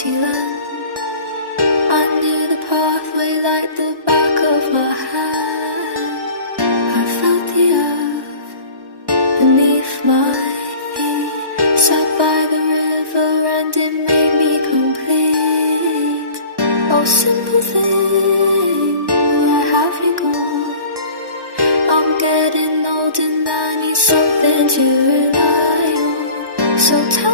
empty land. I knew the pathway like the back of my hand. I felt the earth beneath my feet. Sat by the river and it made me complete. Oh, simple thing, where have you gone? I'm getting old and I need something to rely on. So tell